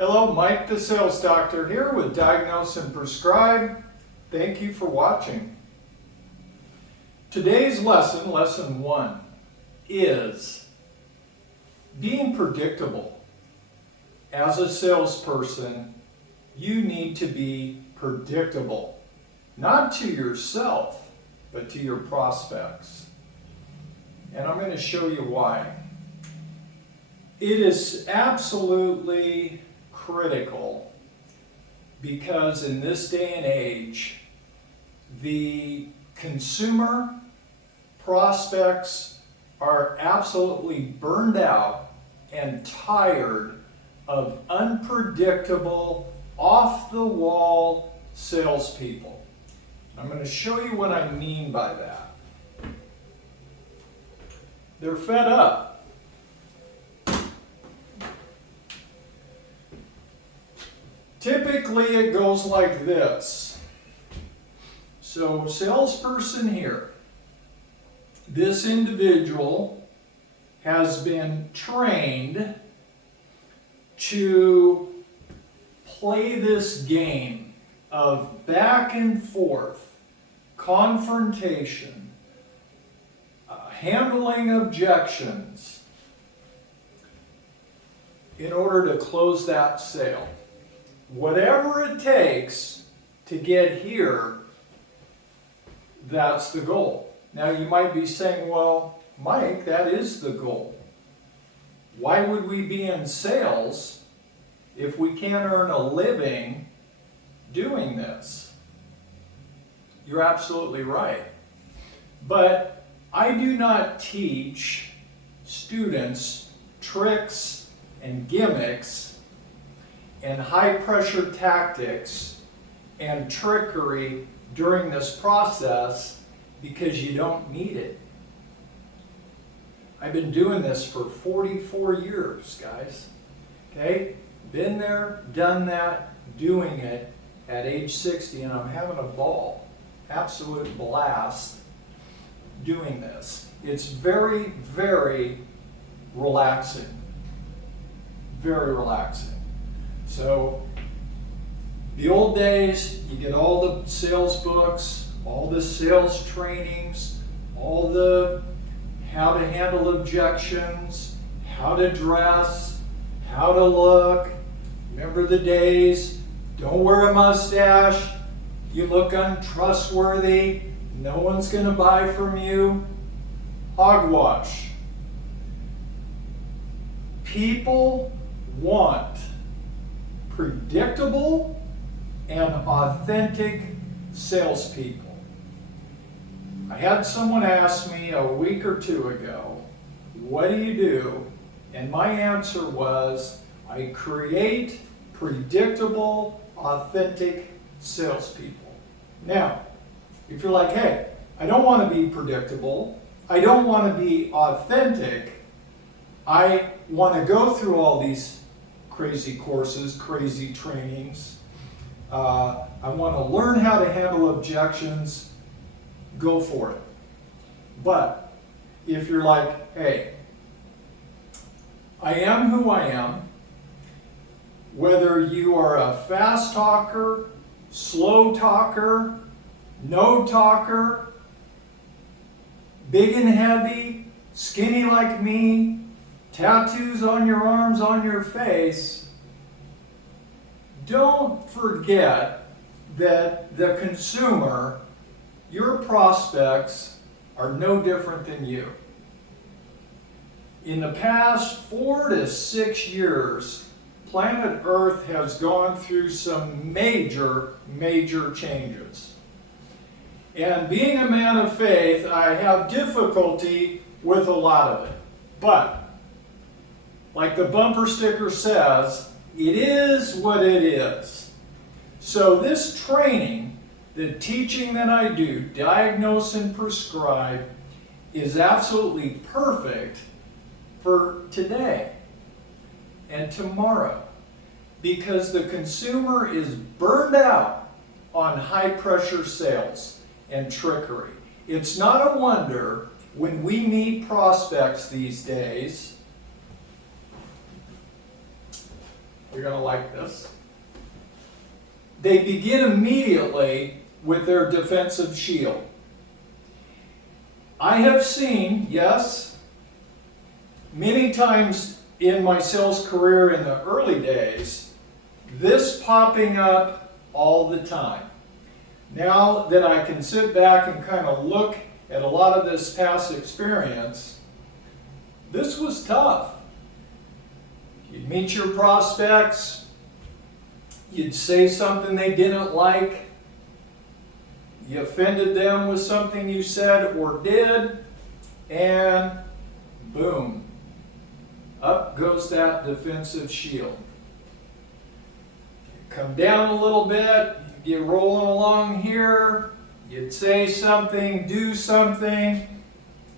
Hello, Mike the Sales Doctor here with Diagnose and Prescribe. Thank you for watching. Today's lesson, lesson 1, is being predictable. As a salesperson, you need to be predictable, not to yourself, but to your prospects. And I'm going to show you why. It is absolutely critical because in this day and age, the consumer prospects are absolutely burned out and tired of unpredictable, off-the-wall salespeople. I'm going to show you what I mean by that. They're fed up. Typically it goes like this. So salesperson here, this individual has been trained to play this game of back and forth, confrontation, handling objections in order to close that sale. Whatever it takes to get here, that's the goal. Now you might be saying, well, Mike, that is the goal. Why would we be in sales if we can't earn a living doing this? You're absolutely right. But I do not teach students tricks and gimmicks and high-pressure tactics and trickery during this process because you don't need it. I've been doing this for 44 years, guys. Okay? Been there, done that, doing it at age 60, and I'm having a ball. Absolute blast doing this. It's very, very relaxing. Very relaxing. So, the old days, you get all the sales books, all the sales trainings, all the how to handle objections, how to dress, how to look. Remember the days, don't wear a mustache, you look untrustworthy, no one's going to buy from you. Hogwash. People want predictable and authentic salespeople. I had someone ask me a week or two ago, what do you do? And my answer was, I create predictable, authentic salespeople. Now, if you're like, hey, I don't want to be predictable, I don't want to be authentic, I want to go through all these crazy courses, crazy trainings. I want to learn how to handle objections. Go for it. But if you're like, hey, I am who I am, whether you are a fast talker, slow talker, no talker, big and heavy, skinny like me, tattoos on your arms, on your face, don't forget that the consumer, your prospects, are no different than you. In the past 4 to 6 years, planet Earth has gone through some major, major changes. And being a man of faith, I have difficulty with a lot of it. But like the bumper sticker says, it is what it is. So this training, the teaching that I do, Diagnose and Prescribe, is absolutely perfect for today and tomorrow because the consumer is burned out on high-pressure sales and trickery. It's not a wonder when we meet prospects these days You're going to like this. They begin immediately with their defensive shield. I have seen, yes, many times in my sales career in the early days, this popping up all the time. Now that I can sit back and kind of look at a lot of this past experience, this was tough. You'd meet your prospects, you'd say something they didn't like, you offended them with something you said or did, and boom, up goes that defensive shield. Come down a little bit, you get rolling along here, you'd say something, do something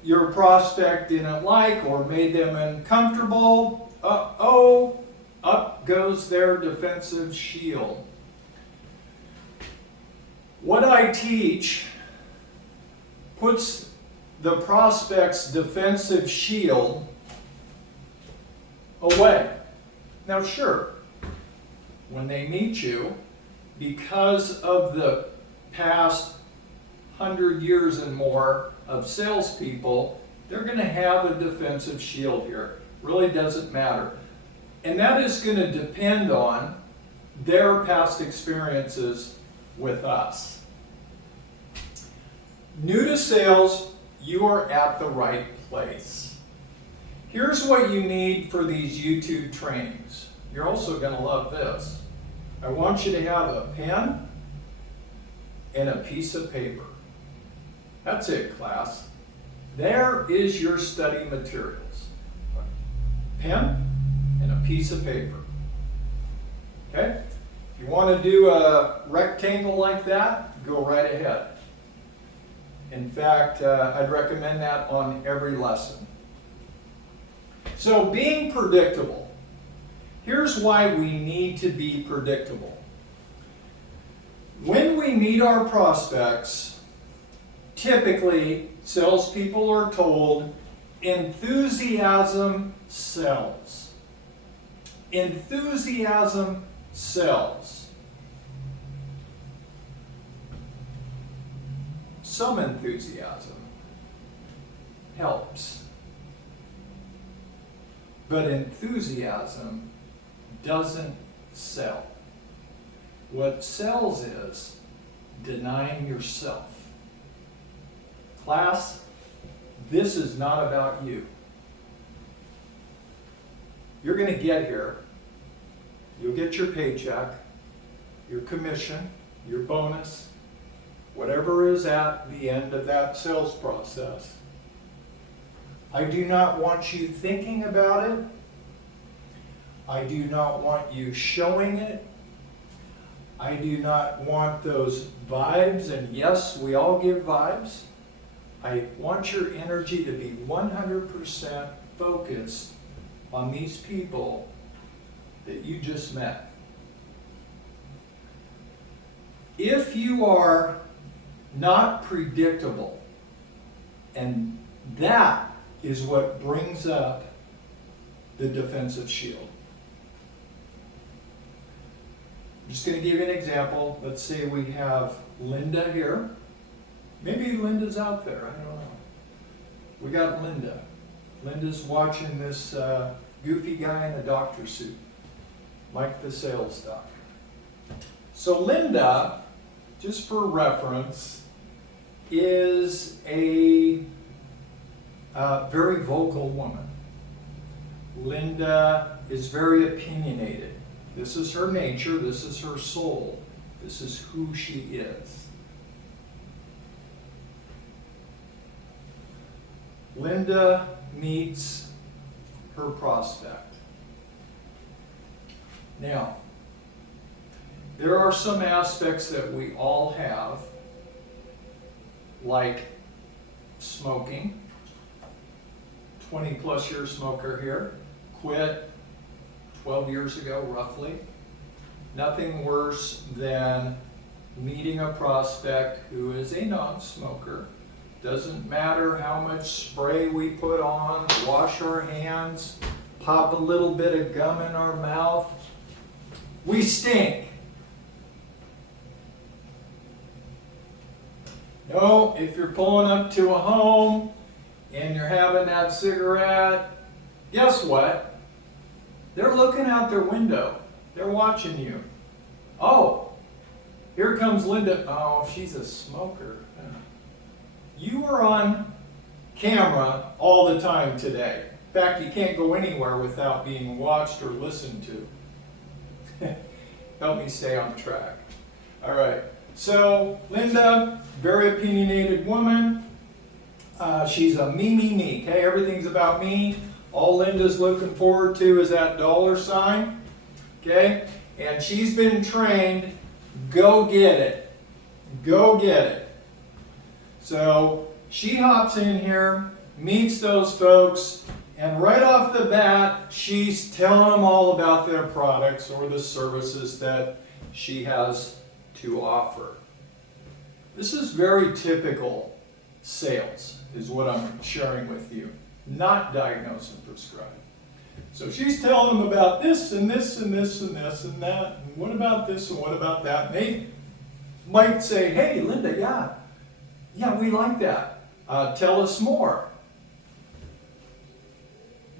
your prospect didn't like or made them uncomfortable. Uh-oh, up goes their defensive shield. What I teach puts the prospect's defensive shield away. Now sure, when they meet you, because of the past 100 years and more of salespeople, they're going to have a defensive shield here. Really doesn't matter. And that is going to depend on their past experiences with us. New to sales, you are at the right place. Here's what you need for these YouTube trainings. You're also going to love this. I want you to have a pen and a piece of paper. That's it, class. There is your study materials. Pen and a piece of paper. Okay? If you want to do a rectangle like that, go right ahead. In fact, I'd recommend that on every lesson. So being predictable. Here's why we need to be predictable. When we meet our prospects, typically salespeople are told, enthusiasm sells. Enthusiasm sells. Some enthusiasm helps. But enthusiasm doesn't sell. What sells is denying yourself. Class, this is not about you. You're going to get here. You'll get your paycheck, your commission, your bonus, whatever is at the end of that sales process. I do not want you thinking about it. I do not want you showing it. I do not want those vibes, and yes, we all give vibes. I want your energy to be 100% focused on these people that you just met. If you are not predictable, and that is what brings up the defensive shield. I'm just going to give you an example. Let's say we have Linda here. Maybe Linda's out there, I don't know. We got Linda. Linda's watching this goofy guy in a doctor suit, like the sales doctor. So Linda, just for reference, is a very vocal woman. Linda is very opinionated. This is her nature, this is her soul, this is who she is. Linda meets her prospect. Now, there are some aspects that we all have, like smoking. 20+ year smoker here, quit 12 years ago roughly. Nothing worse than meeting a prospect who is a non-smoker. Doesn't matter how much spray we put on, wash our hands, pop a little bit of gum in our mouth. We stink. No, if you're pulling up to a home and you're having that cigarette, guess what? They're looking out their window. They're watching you. Oh, here comes Linda. Oh, she's a smoker. You are on camera all the time today. In fact, you can't go anywhere without being watched or listened to. Help me stay on track. All right. So, Linda, very opinionated woman. She's a me, okay? Everything's about me. All Linda's looking forward to is that dollar sign, okay? And she's been trained, go get it. Go get it. So, she hops in here, meets those folks, and right off the bat, she's telling them all about their products or the services that she has to offer. This is very typical sales, is what I'm sharing with you, not diagnose and prescribe. So she's telling them about this and this and this and this and that, and what about this and what about that. And they might say, hey, Linda, yeah, we like that. Tell us more.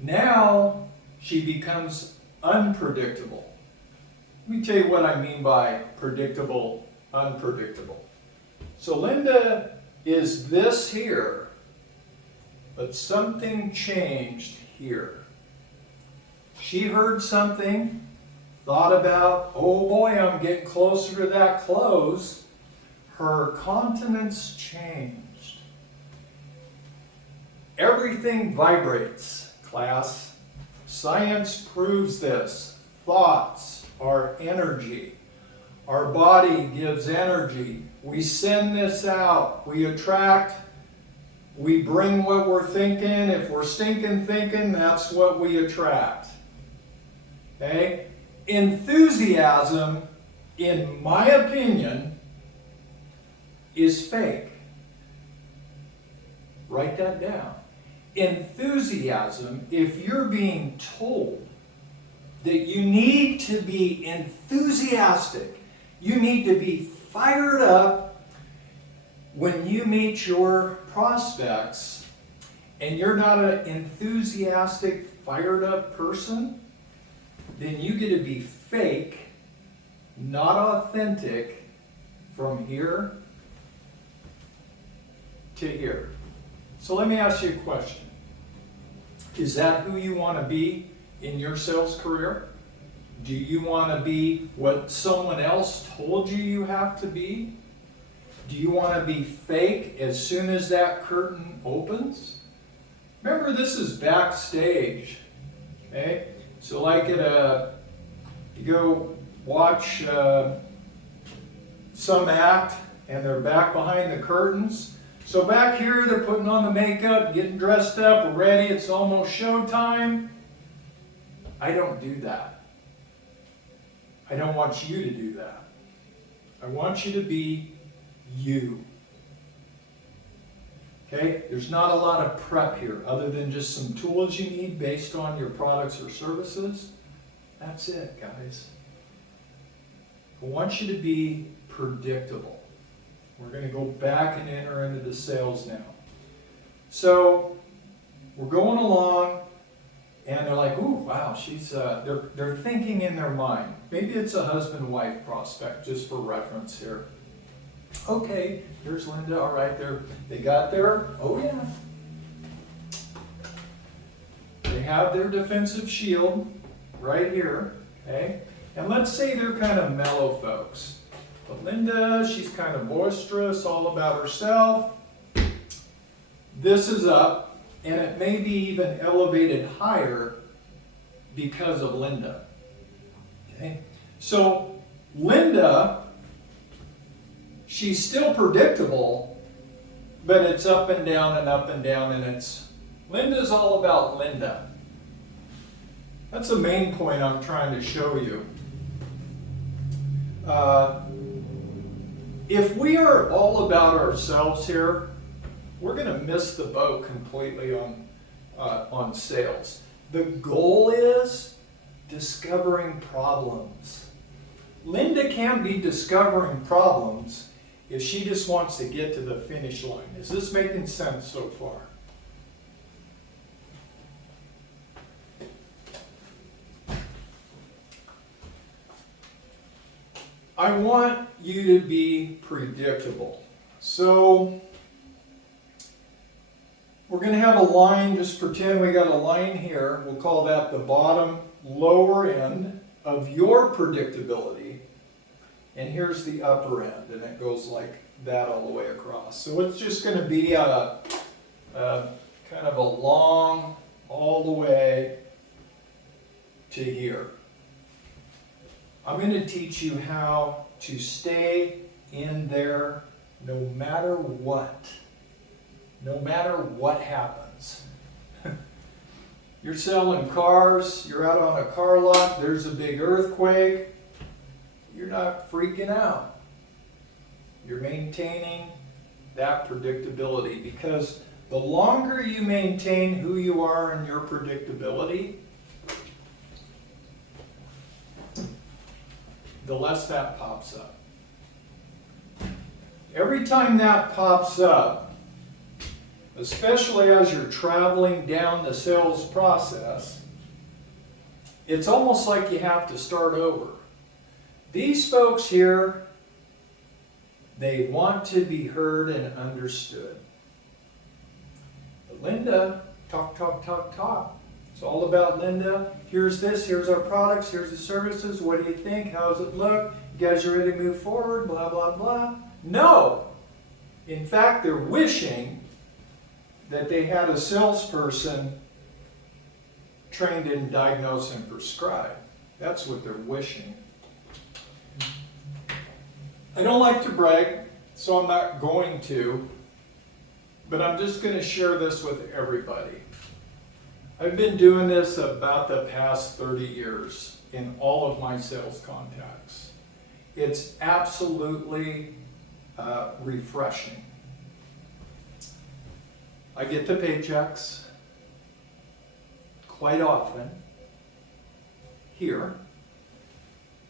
Now she becomes unpredictable. Let me tell you what I mean by predictable, unpredictable. So Linda is this here, but something changed here. She heard something, thought about, oh boy, I'm getting closer to that close. Her countenance changed. Everything vibrates, class. Science proves this. Thoughts are energy. Our body gives energy. We send this out. We attract. We bring what we're thinking. If we're stinking thinking, that's what we attract. Okay? Enthusiasm, in my opinion, is fake. Write that down. Enthusiasm, if you're being told that you need to be enthusiastic, you need to be fired up when you meet your prospects, and you're not an enthusiastic, fired up person, then you get to be fake, not authentic, from here to here. So let me ask you a question. Is that who you want to be in your sales career? Do you want to be what someone else told you you have to be? Do you want to be fake as soon as that curtain opens? Remember, this is backstage. Okay? So like you go watch some act and they're back behind the curtains. So back here they're putting on the makeup, getting dressed up, ready, it's almost showtime. I don't do that. I don't want you to do that. I want you to be you. Okay? There's not a lot of prep here other than just some tools you need based on your products or services. That's it, guys. I want you to be predictable. We're going to go back and enter into the sales now. So we're going along, and they're like, "Ooh, wow, she's." They're thinking in their mind. Maybe it's a husband-wife prospect, just for reference here. Okay, here's Linda. All right, they got their. Oh yeah. They have their defensive shield right here. Okay, and let's say they're kind of mellow folks. But Linda, she's kind of boisterous, all about herself. This is up, and it may be even elevated higher because of Linda. Okay? So Linda, she's still predictable, but it's up and down and up and down, and Linda's all about Linda. That's the main point I'm trying to show you. If we are all about ourselves here, we're going to miss the boat completely on sales. The goal is discovering problems. Linda can't be discovering problems if she just wants to get to the finish line. Is this making sense so far? I want you to be predictable. So we're going to have a line, just pretend we got a line here. We'll call that the bottom lower end of your predictability. And here's the upper end, and it goes like that all the way across. So it's just going to be a kind of a long all the way to here. I'm going to teach you how to stay in there no matter what. No matter what happens. You're selling cars, you're out on a car lot, there's a big earthquake. You're not freaking out. You're maintaining that predictability, because the longer you maintain who you are and your predictability, the less that pops up. Every time that pops up, especially as you're traveling down the sales process, it's almost like you have to start over. These folks here, they want to be heard and understood. But Linda, talk, talk, talk, talk. It's all about Linda. Here's this, here's our products, here's the services. What do you think? How does it look? You guys are ready to move forward? Blah, blah, blah. No. In fact, they're wishing that they had a salesperson trained in diagnose and prescribe. That's what they're wishing. I don't like to brag, so I'm not going to, but I'm just going to share this with everybody. I've been doing this about the past 30 years in all of my sales contacts. It's absolutely refreshing. I get the paychecks quite often here,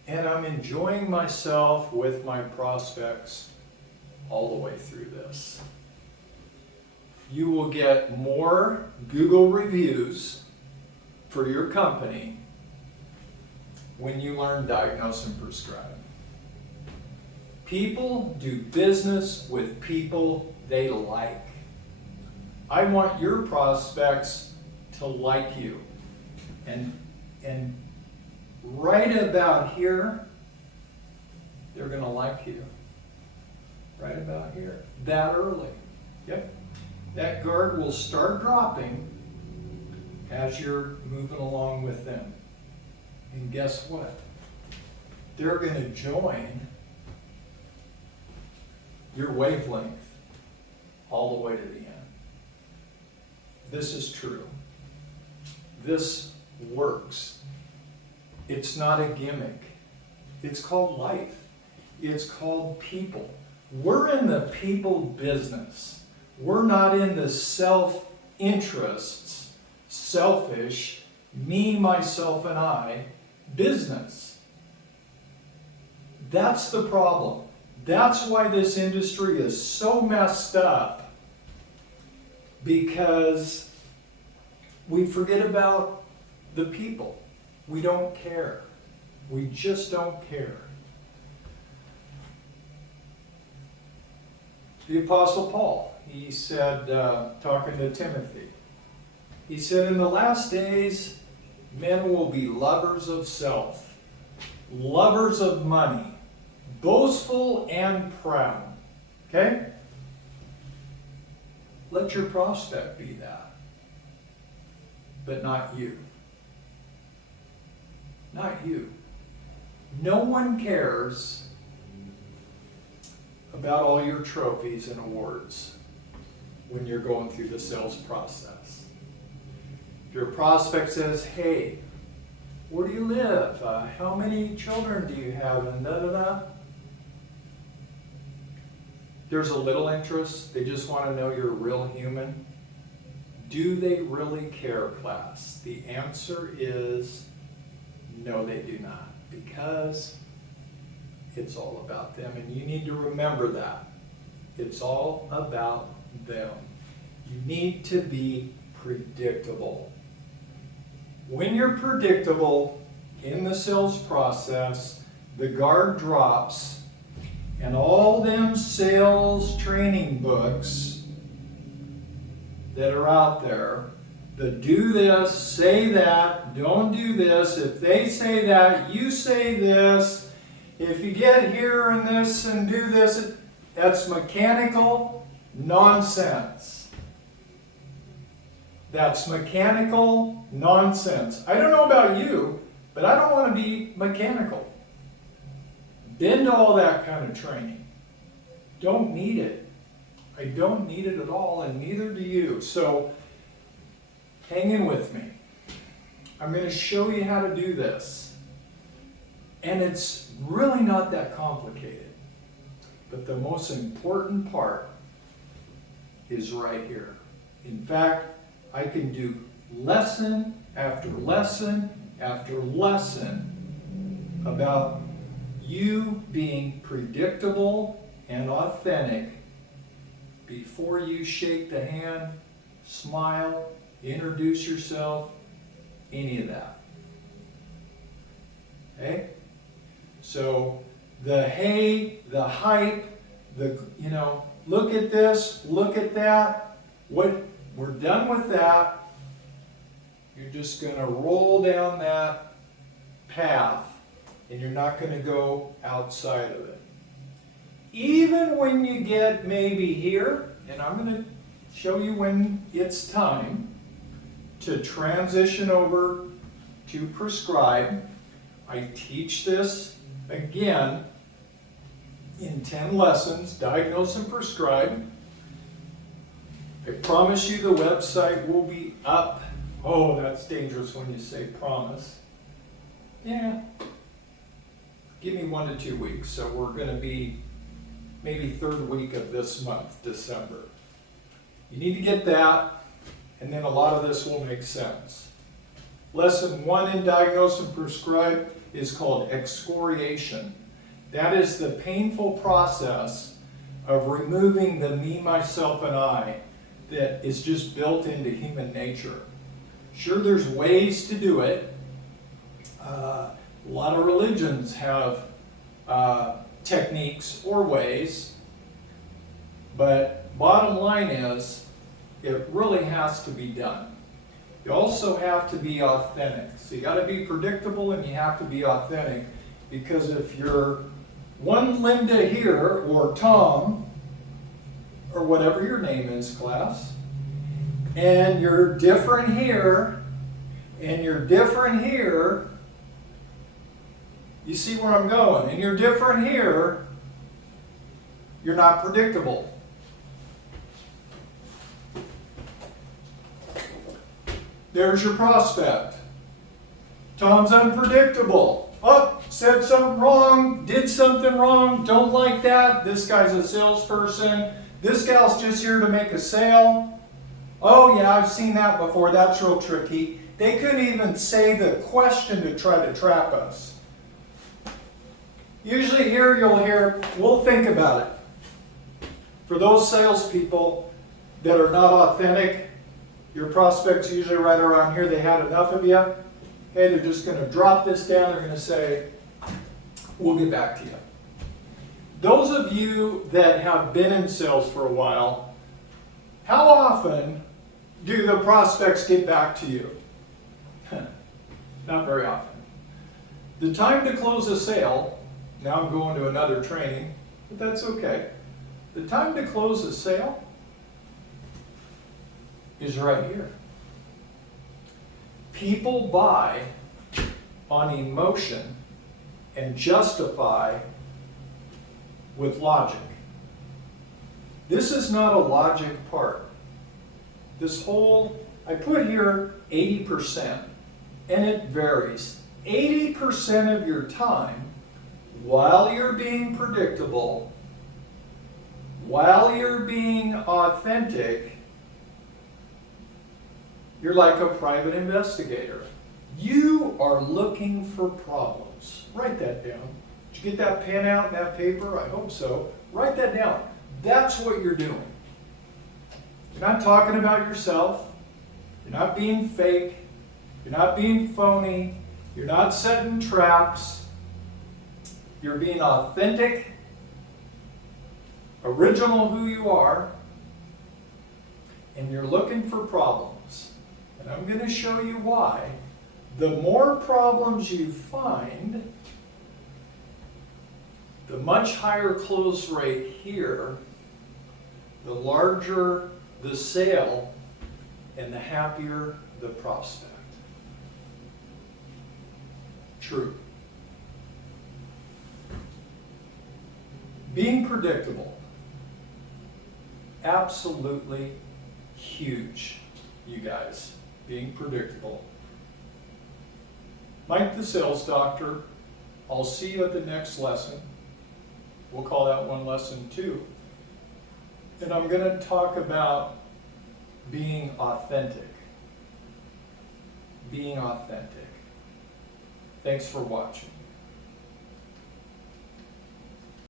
and I'm enjoying myself with my prospects all the way through this. You will get more Google reviews for your company when you learn diagnose and prescribe. People do business with people they like. I want your prospects to like you. And right about here, they're going to like you. Right about here. That early. Yep. That guard will start dropping as you're moving along with them. And guess what? They're going to join your wavelength all the way to the end. This is true. This works. It's not a gimmick. It's called life. It's called people. We're in the people business. We're not in the self-interests, selfish, me, myself, and I business. That's the problem. That's why this industry is so messed up, because we forget about the people. We don't care. We just don't care. The Apostle Paul, he said, talking to Timothy, he said, in the last days, men will be lovers of self, lovers of money, boastful and proud. Okay? Let your prospect be that, but not you. Not you. No one cares about all your trophies and awards when you're going through the sales process. If your prospect says, hey, where do you live? How many children do you have? And da-da-da. There's a little interest. They just want to know you're a real human. Do they really care, class? The answer is no, they do not. Because it's all about them, and you need to remember that. It's all about them. You need to be predictable. When you're predictable in the sales process, the guard drops, and all them sales training books that are out there, the do this, say that, don't do this, if they say that, you say this, if you get here and this and do this, that's mechanical nonsense. That's mechanical nonsense. I don't know about you, but I don't want to be mechanical. Been to all that kind of training. Don't need it. I don't need it at all, and neither do you. So hang in with me. I'm going to show you how to do this. And it's really not that complicated. But the most important part is right here. In fact, I can do lesson after lesson after lesson about you being predictable and authentic before you shake the hand, smile, introduce yourself, any of that. Okay? So the hey, the hype, the, look at this, look at that. We're done with that. You're just going to roll down that path, and you're not going to go outside of it. Even when you get maybe here, and I'm going to show you when it's time to transition over to prescribe. I teach this again in 10 lessons, diagnose and prescribe. I promise you the website will be up. Oh, that's dangerous when you say promise. Yeah. Give me 1 to 2 weeks. So we're going to be maybe third week of this month, December. You need to get that, and then a lot of this will make sense. Lesson 1 in Diagnose and Prescribe is called excoriation. That is the painful process of removing the me, myself, and I that is just built into human nature. Sure, there's ways to do it. A lot of religions have techniques or ways, but bottom line is, it really has to be done. You also have to be authentic. So you got to be predictable and you have to be authentic, because if you're one Linda here, or Tom, or whatever your name is, class, and you're different here, and you're different here, you see where I'm going, and you're different here, you're not predictable. There's your prospect. Tom's unpredictable. Oh, said something wrong, did something wrong, don't like that. This guy's a salesperson. This gal's just here to make a sale. Oh yeah, I've seen that before. That's real tricky. They couldn't even say the question to try to trap us. Usually here you'll hear, we'll think about it. For those salespeople that are not authentic, your prospects usually right around here, they had enough of you. Okay, they're just going to drop this down. They're going to say, we'll get back to you. Those of you that have been in sales for a while, how often do the prospects get back to you? Not very often. The time to close a sale, now I'm going to another training, but that's okay. The time to close a sale is right here. People buy on emotion and justify with logic. This is not a logic part. This whole, I put here 80%, and it varies. 80% of your time, while you're being predictable, while you're being authentic, you're like a private investigator. You are looking for problems. Write that down. Did you get that pen out and that paper? I hope so. Write that down. That's what you're doing. You're not talking about yourself. You're not being fake. You're not being phony. You're not setting traps. You're being authentic, original who you are, and you're looking for problems. And I'm going to show you why. The more problems you find, the much higher close rate here, the larger the sale, and the happier the prospect. True. Being predictable. Absolutely huge, you guys. Being predictable. Mike the Sales Doctor. I'll see you at the next lesson. We'll call that one lesson 2. And I'm going to talk about being authentic. Being authentic. Thanks for watching.